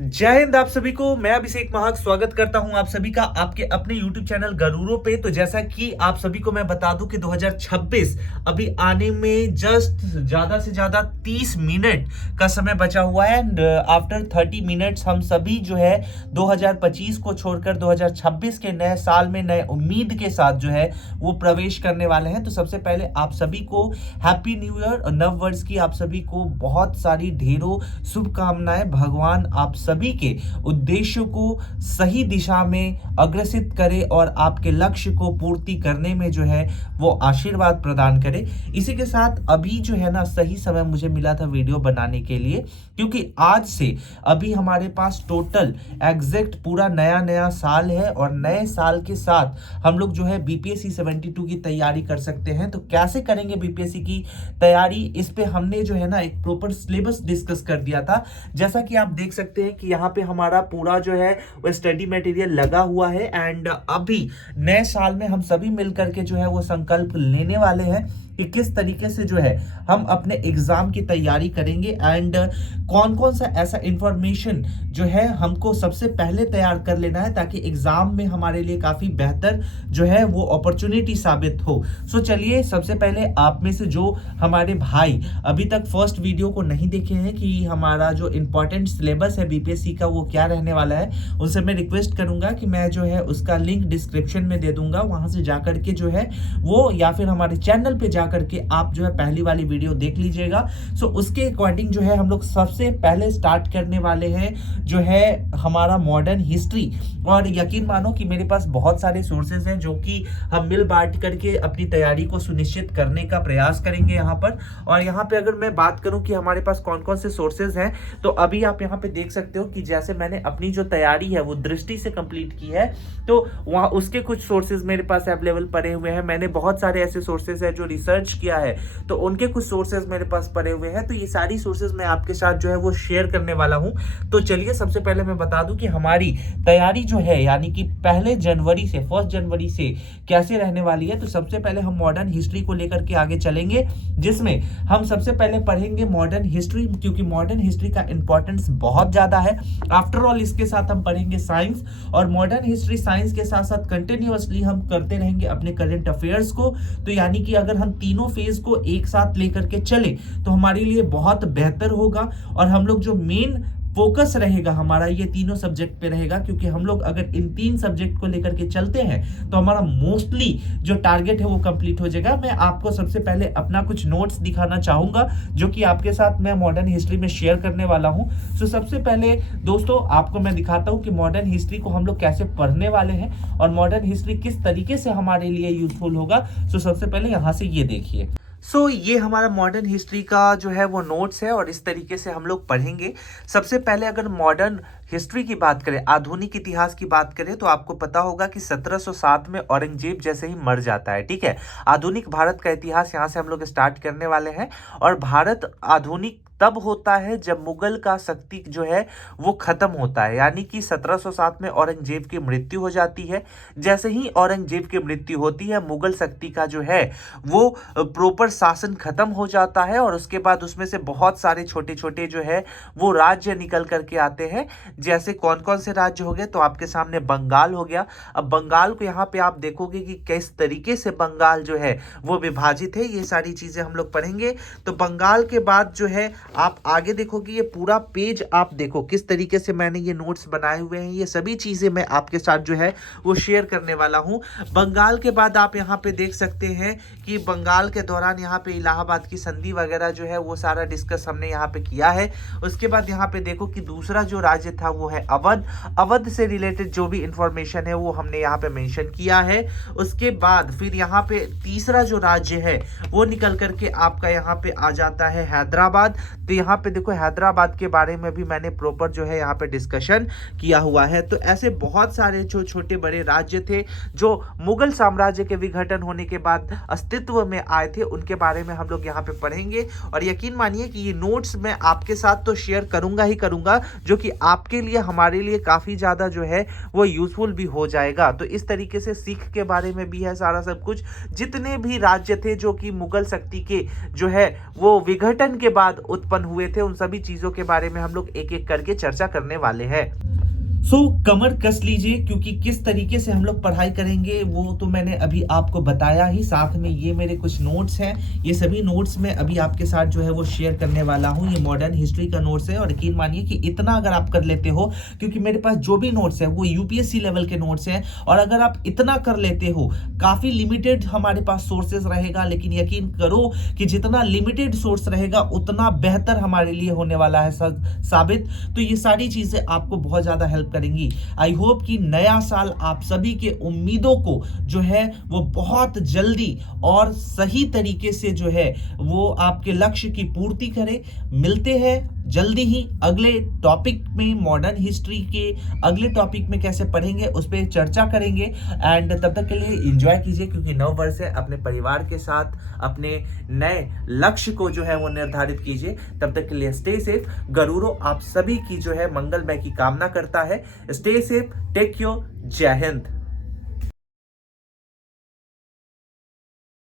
जय हिंद आप सभी को। मैं अभिषेक महाक स्वागत करता हूं आप सभी का आपके अपने YouTube चैनल गरूरो पे। तो जैसा कि आप सभी को मैं बता दूं कि 2026 अभी आने में जस्ट ज्यादा से ज्यादा 30 मिनट का समय बचा हुआ है एंड आफ्टर 30 मिनट्स हम सभी जो है 2025 को छोड़कर 2026 के नए साल में नए उम्मीद के साथ जो है वो प्रवेश करने वाले हैं। तो सबसे पहले आप सभी को हैप्पी न्यू ईयर और नव वर्ष की आप सभी को बहुत सारी ढेरों शुभकामनाएं। भगवान आप सभी के उद्देश्यों को सही दिशा में अग्रसित करे और आपके लक्ष्य को पूर्ति करने में जो है वो आशीर्वाद प्रदान करे। इसी के साथ अभी जो है ना सही समय मुझे मिला था वीडियो बनाने के लिए, क्योंकि आज से अभी हमारे पास टोटल एग्जैक्ट पूरा नया साल है और नए साल के साथ हम लोग जो है बीपीएससी 72 की तैयारी कर सकते हैं। तो कैसे करेंगे बीपीएससी की तैयारी, इस पे हमने जो है ना एक प्रॉपर सिलेबस डिस्कस कर दिया था। जैसा कि आप देख सकते हैं कि यहाँ पे हमारा पूरा जो है वो स्टडी मटेरियल लगा हुआ है एंड अभी नए साल में हम सभी मिलकर के जो है वो संकल्प लेने वाले हैं कि किस तरीके से जो है हम अपने एग्जाम की तैयारी करेंगे एंड कौन कौन सा ऐसा इंफॉर्मेशन जो है हमको सबसे पहले तैयार कर लेना है ताकि एग्जाम में हमारे लिए काफी बेहतर जो है वो अपॉर्चुनिटी साबित हो। सो चलिए सबसे पहले आप में से जो हमारे भाई अभी तक फर्स्ट वीडियो को नहीं देखे हैं कि हमारा जो इंपॉर्टेंट सिलेबस है बीपीएससी का वो क्या रहने वाला है, उनसे मैं रिक्वेस्ट करूंगा कि मैं जो है उसका लिंक डिस्क्रिप्शन में दे दूंगा, वहां से जाकर के जो है वो या फिर हमारे चैनल पे करके आप जो है पहली वाली वीडियो देख लीजिएगा। सो उसके अकॉर्डिंग जो है हम लोग सबसे पहले स्टार्ट करने वाले हैं जो है हमारा मॉडर्न हिस्ट्री। और यकीन मानो कि मेरे पास बहुत सारे सोर्सेज हैं जो कि हम मिल बांट करके अपनी तैयारी को सुनिश्चित करने का प्रयास करेंगे यहाँ पर। और यहाँ पे अगर मैं बात करूं कि हमारे पास कौन कौन से सोर्सेज हैं, तो अभी आप यहाँ पे देख सकते हो कि जैसे मैंने अपनी जो तैयारी है वो दृष्टि से कंप्लीट की है, तो वहाँ उसके कुछ सोर्सेज मेरे पास अवेलेबल पड़े हुए हैं। मैंने बहुत सारे ऐसे सोर्सेज है जो रिसर्च किया है, तो उनके कुछ सोर्सेज मेरे पास पड़े हुए हैं। तो ये सारी सोर्सेज मैं आपके साथ जो है वो शेयर करने वाला हूं। तो चलिए सबसे पहले मैं बता दूं कि हमारी तैयारी जो है यानी कि 1 जनवरी से कैसे रहने वाली है। तो सबसे पहले हम मॉडर्न हिस्ट्री को लेकर के आगे चलेंगे, जिसमें हम सबसे पहले पढ़ेंगे मॉडर्न हिस्ट्री, क्योंकि मॉडर्न हिस्ट्री का इंपॉर्टेंस बहुत ज्यादा है। आफ्टर ऑल इसके साथ हम पढ़ेंगे साइंस, और मॉडर्न हिस्ट्री साइंस के साथ साथ कंटिन्यूअसली हम करते रहेंगे अपने करंट अफेयर्स को। तो यानी कि अगर हम तीनों फेज को एक साथ लेकर के चले तो हमारे लिए बहुत बेहतर होगा। और हम लोग जो मेन फोकस रहेगा हमारा ये तीनों सब्जेक्ट पे रहेगा, क्योंकि हम लोग अगर इन 3 सब्जेक्ट को लेकर के चलते हैं तो हमारा मोस्टली जो टारगेट है वो कंप्लीट हो जाएगा। मैं आपको सबसे पहले अपना कुछ नोट्स दिखाना चाहूंगा जो कि आपके साथ मैं मॉडर्न हिस्ट्री में शेयर करने वाला हूं। तो सबसे पहले दोस्तों आपको मैं दिखाता हूं कि मॉडर्न हिस्ट्री को हम लोग कैसे पढ़ने वाले हैं और मॉडर्न हिस्ट्री किस तरीके से हमारे लिए यूजफुल होगा। तो सबसे पहले यहां से ये देखिए। ये हमारा मॉडर्न हिस्ट्री का जो है वो नोट्स है और इस तरीके से हम लोग पढ़ेंगे। सबसे पहले अगर मॉडर्न हिस्ट्री की बात करें, आधुनिक इतिहास की बात करें, तो आपको पता होगा कि 1707 में औरंगजेब जैसे ही मर जाता है। ठीक है, आधुनिक भारत का इतिहास यहाँ से हम लोग स्टार्ट करने वाले हैं। और भारत आधुनिक तब होता है जब मुगल का शक्ति जो है वो खत्म होता है, यानी कि 1707 में औरंगजेब की मृत्यु हो जाती है। जैसे ही औरंगजेब की मृत्यु होती है, मुगल शक्ति का जो है वो प्रॉपर शासन खत्म हो जाता है और उसके बाद उसमें से बहुत सारे छोटे छोटे जो है वो राज्य निकल करके आते हैं। जैसे कौन कौन से राज्य हो गए, तो आपके सामने बंगाल हो गया। अब बंगाल को यहाँ पे आप देखोगे कि किस तरीके से बंगाल जो है वो विभाजित है, ये सारी चीजें हम लोग पढ़ेंगे। तो बंगाल के बाद जो है आप आगे देखोगे ये पूरा पेज आप देखो किस तरीके से मैंने ये नोट्स बनाए हुए हैं, ये सभी चीजें मैं आपके साथ जो है वो शेयर करने वाला हूं। बंगाल के बाद आप यहाँ पे देख सकते हैं कि बंगाल के दौरान यहाँ पे इलाहाबाद की संधि वगैरह जो है वो सारा डिस्कस हमने यहाँ पे किया है। उसके बाद यहाँ पे देखो कि दूसरा जो राज्य था वो है अवध। अवध से रिलेटेड जो भी इंफॉर्मेशन है वो हमने यहाँ पे मेंशन किया है। उसके बाद फिर यहाँ पे तीसरा जो राज्य है वो निकल करके आपका यहाँ पे आ जाता है हैदराबाद। तो यहाँ पे देखो हैदराबाद के बारे में भी मैंने प्रॉपर जो है यहाँ पे डिस्कशन किया हुआ है। तो ऐसे बहुत सारे जो छोटे बड़े राज्य थे जो मुगल साम्राज्य के विघटन होने के बाद अस्तित्व में आए थे, उनके बारे में हम लोग यहाँ पे पढ़ेंगे। और यकीन मानिए कि ये नोट्स मैं आपके साथ तो शेयर करूंगा ही करूंगा, जो कि आपके के लिए हमारे लिए काफ़ी ज़्यादा जो है वो यूज़फुल भी हो जाएगा। तो इस तरीके से सिख के बारे में भी है सारा सब कुछ। जितने भी राज्य थे जो कि मुगल शक्ति के जो है वो विघटन के बाद उत्पन्न हुए थे, उन सभी चीज़ों के बारे में हम लोग एक एक करके चर्चा करने वाले हैं। कमर कस लीजिए, क्योंकि किस तरीके से हम लोग पढ़ाई करेंगे वो तो मैंने अभी आपको बताया ही। साथ में ये मेरे कुछ नोट्स हैं, ये सभी नोट्स मैं अभी आपके साथ जो है वो शेयर करने वाला हूँ। ये मॉडर्न हिस्ट्री का नोट्स है और यकीन मानिए कि इतना अगर आप कर लेते हो, क्योंकि मेरे पास जो भी नोट्स है वो यूपीएससी लेवल के नोट्स हैं, और अगर आप इतना कर लेते हो, काफ़ी लिमिटेड हमारे पास सोर्सेज रहेगा, लेकिन यकीन करो कि जितना लिमिटेड सोर्स रहेगा उतना बेहतर हमारे लिए होने वाला है साबित। तो ये सारी चीज़ें आपको बहुत ज़्यादा हेल्प करेंगी। आई होप कि नया साल आप सभी के उम्मीदों को जो है वो बहुत जल्दी और सही तरीके से जो है वो आपके लक्ष्य की पूर्ति करे। मिलते हैं जल्दी ही अगले टॉपिक में, मॉडर्न हिस्ट्री के अगले टॉपिक में कैसे पढ़ेंगे उस पर चर्चा करेंगे। एंड तब तक के लिए एंजॉय कीजिए, क्योंकि नव वर्ष है। अपने परिवार के साथ अपने नए लक्ष्य को जो है वो निर्धारित कीजिए। तब तक के लिए स्टे सेफ। गरुरो आप सभी की जो है मंगलमय की कामना करता है। स्टे सेफ, टेक केयर, जय हिंद।